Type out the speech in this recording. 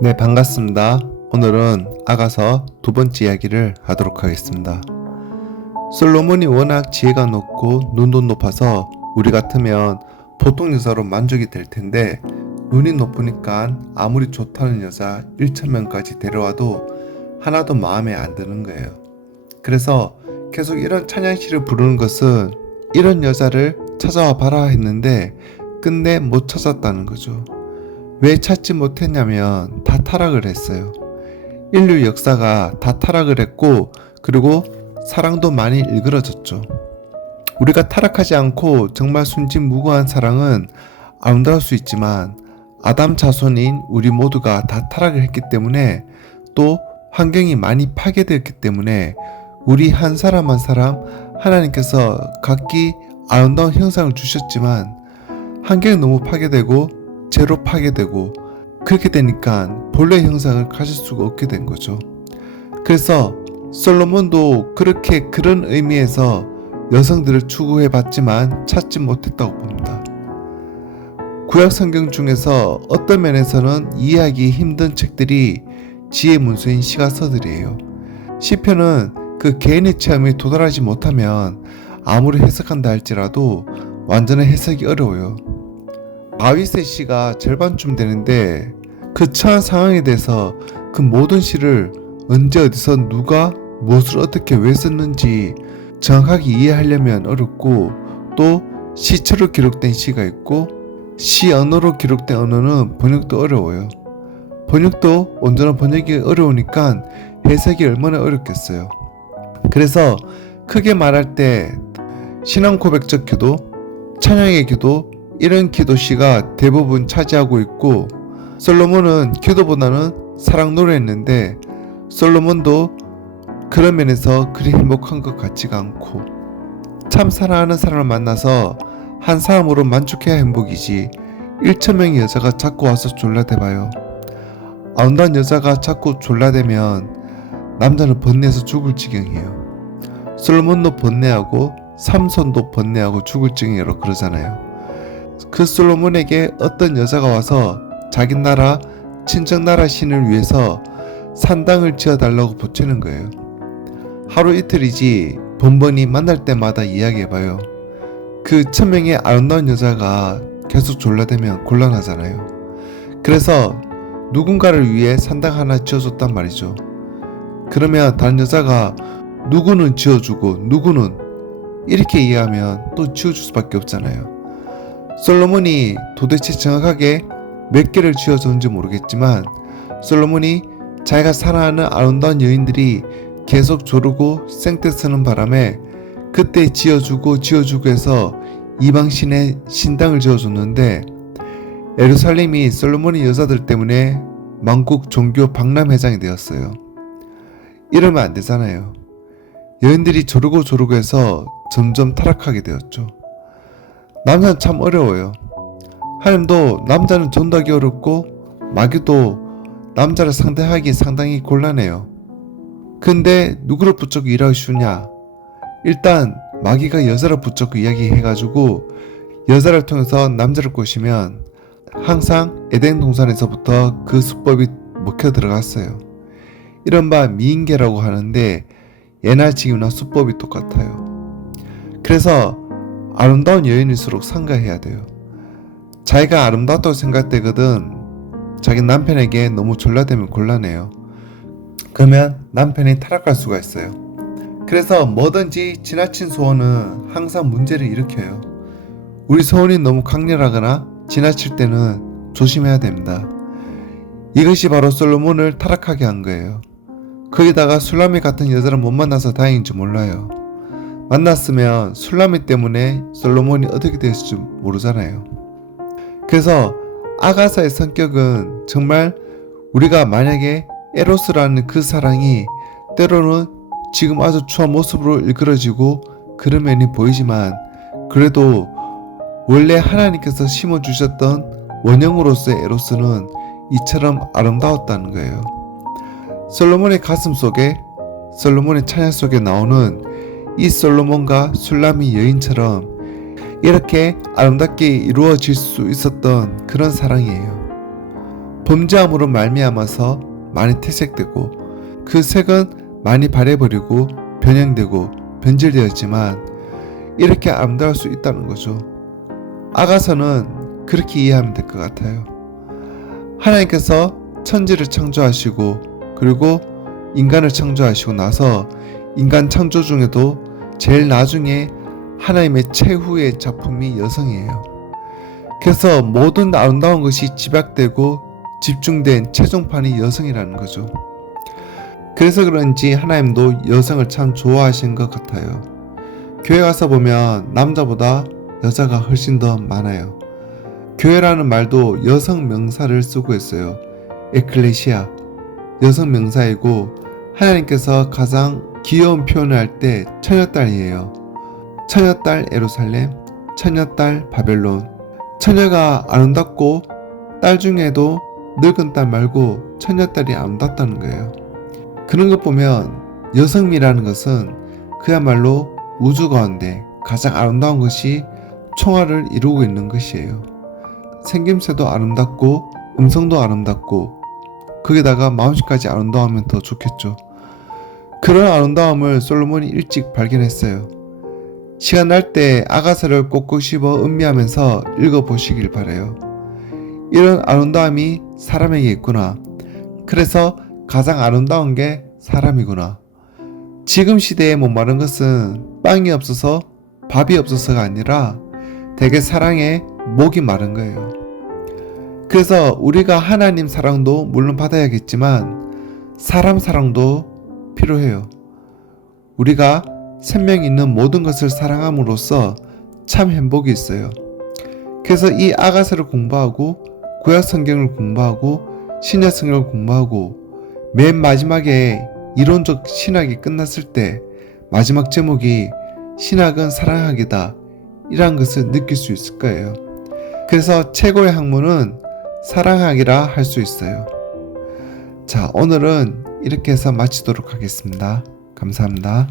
네, 반갑습니다. 오늘은 아가서 두 번째 이야기를 하도록 하겠습니다. 솔로몬이 워낙 지혜가 높고 눈도 높아서 우리 같으면 보통 여자로 만족이 될 텐데 눈이 높으니까 아무리 좋다는 여자 1,000명까지 데려와도 하나도 마음에 안 드는 거예요. 그래서 계속 이런 찬양시를 부르는 것은 이런 여자를 찾아와 봐라 했는데 끝내 못 찾았다는 거죠. 왜 찾지 못했냐면 다 타락을 했어요. 인류 역사가 다 타락을 했고 그리고 사랑도 많이 일그러졌죠. 우리가 타락하지 않고 정말 순진무구한 사랑은 아름다울 수 있지만 아담 자손인 우리 모두가 다 타락을 했기 때문에 또 환경이 많이 파괴되었기 때문에 우리 한 사람 한 사람 하나님께서 각기 아름다운 형상을 주셨지만 환경이 너무 파괴되고 죄로 파괴되고 그렇게 되니까 본래 형상을 가질 수가 없게 된 거죠. 그래서 솔로몬도 그렇게 그런 의미에서 여성들을 추구해 봤지만 찾지 못했다고 봅니다. 구약 성경 중에서 어떤 면에서는 이해하기 힘든 책들이 지혜 문서인 시가서들이에요. 시편은 그 개인의 체험에 도달하지 못하면 아무리 해석한다 할지라도 완전한 해석이 어려워요. 다윗의 시가 절반쯤 되는데 그 처한 상황에 대해서 그 모든 시를 언제 어디서 누가 무엇을 어떻게 왜 썼는지 정확하게 이해하려면 어렵고 또 시체로 기록된 시가 있고 시 언어로 기록된 언어는 번역도 어려워요. 번역도 온전한 번역이 어려우니까 해석이 얼마나 어렵겠어요. 그래서 크게 말할 때 신앙 고백적 기도, 찬양의 기도 이런 기도시가 대부분 차지하고 있고 솔로몬은 기도보다는 사랑 노래했는데 솔로몬도 그런 면에서 그리 행복한 것 같지가 않고 참 사랑하는 사람을 만나서 한 사람으로 만족해야 행복이지 1,000명의 여자가 자꾸 와서 졸라대봐요. 아름다운 여자가 자꾸 졸라대면 남자는 번뇌해서 죽을 지경이에요. 솔로몬도 번뇌하고 삼손도 번뇌하고 죽을 지경이라고 그러잖아요. 그 솔로몬에게 어떤 여자가 와서 자기 나라 친정 나라 신을 위해서 산당을 지어달라고 보채는 거예요. 하루 이틀이지 번번이 만날 때마다 이야기해봐요. 그 1,000명의 아름다운 여자가 계속 졸라대면 곤란하잖아요. 그래서 누군가를 위해 산당 하나 지어줬단 말이죠. 그러면 다른 여자가 누구는 지어주고 누구는 이렇게 이해하면 또 지어줄 수밖에 없잖아요. 솔로몬이 도대체 정확하게 몇 개를 지어줬는지 모르겠지만 솔로몬이 자기가 사랑하는 아름다운 여인들이 계속 조르고 생떼 쓰는 바람에 그때 지어주고 해서 이방신의 신당을 지어줬는데 예루살렘이 솔로몬의 여자들 때문에 만국 종교 박람회장이 되었어요. 이러면 안 되잖아요. 여인들이 조르고 해서 점점 타락하게 되었죠. 남자는 참 어려워요. 하나님도 남자는 전도하기 어렵고 마귀도 남자를 상대하기 상당히 곤란해요. 근데 누구를 붙잡고 일하기 쉬우냐? 일단 마귀가 여자를 붙잡고 이야기해가지고 여자를 통해서 남자를 꼬시면 항상 에덴 동산에서부터 그 수법이 먹혀 들어갔어요. 이른바 미인계라고 하는데 예나 지금이나 수법이 똑같아요. 그래서 아름다운 여인일수록 상가해야 돼요. 자기가 아름답다고 생각되거든 자기 남편에게 너무 졸라대면 곤란해요. 그러면 남편이 타락할 수가 있어요. 그래서 뭐든지 지나친 소원은 항상 문제를 일으켜요. 우리 소원이 너무 강렬하거나 지나칠 때는 조심해야 됩니다. 이것이 바로 솔로몬을 타락하게 한 거예요. 거기다가 술라미 같은 여자를 못 만나서 다행인지 몰라요. 만났으면 술라미 때문에 솔로몬이 어떻게 됐을지 모르잖아요. 그래서 아가사의 성격은 정말 우리가 만약에 에로스라는 그 사랑이 때로는 지금 아주 추한 모습으로 일그러지고 그런 면이 보이지만 그래도 원래 하나님께서 심어주셨던 원형으로서의 에로스는 이처럼 아름다웠다는 거예요. 솔로몬의 가슴 속에 솔로몬의 찬양 속에 나오는 이 솔로몬과 술라미 여인처럼 이렇게 아름답게 이루어질 수 있었던 그런 사랑이에요. 범죄함으로 말미암아서 많이 퇴색되고 그 색은 많이 바래버리고 변형되고 변질되었지만 이렇게 아름다울 수 있다는 거죠. 아가서는 그렇게 이해하면 될 것 같아요. 하나님께서 천지를 창조하시고 그리고 인간을 창조하시고 나서 인간 창조 중에도 제일 나중에 하나님의 최후의 작품이 여성이에요. 그래서 모든 아름다운 것이 집약되고 집중된 최종판이 여성이라는 거죠. 그래서 그런지 하나님도 여성을 참 좋아하신 것 같아요. 교회 가서 보면 남자보다 여자가 훨씬 더 많아요. 교회라는 말도 여성 명사를 쓰고 있어요. 에클레시아, 여성 명사이고 하나님께서 가장 귀여운 표현을 할 때 처녀딸이에요. 처녀딸 예루살렘, 처녀딸 바벨론. 처녀가 아름답고 딸 중에도 늙은 딸 말고 처녀딸이 아름답다는 거예요. 그런 것 보면 여성미라는 것은 그야말로 우주 가운데 가장 아름다운 것이 총알을 이루고 있는 것이에요. 생김새도 아름답고 음성도 아름답고 거기다가 마음씨까지 아름다우면 더 좋겠죠. 그런 아름다움을 솔로몬이 일찍 발견했어요. 시간 날 때 아가서를 꼭꼭 씹어 음미하면서 읽어보시길 바라요. 이런 아름다움이 사람에게 있구나. 그래서 가장 아름다운 게 사람이구나. 지금 시대에 목마른 것은 빵이 없어서 밥이 없어서가 아니라 대개 사랑에 목이 마른 거예요. 그래서 우리가 하나님 사랑도 물론 받아야겠지만 사람 사랑도 필요해요. 우리가 생명 있는 모든 것을 사랑함으로써 참 행복이 있어요. 그래서 이 아가서를 공부하고 구약 성경을 공부하고 신약 성경을 공부하고 맨 마지막에 이론적 신학이 끝났을 때 마지막 제목이 신학은 사랑하기다 이란 것을 느낄 수 있을 거예요. 그래서 최고의 학문은 사랑하기라 할 수 있어요. 자, 오늘은 이렇게 해서 마치도록 하겠습니다. 감사합니다.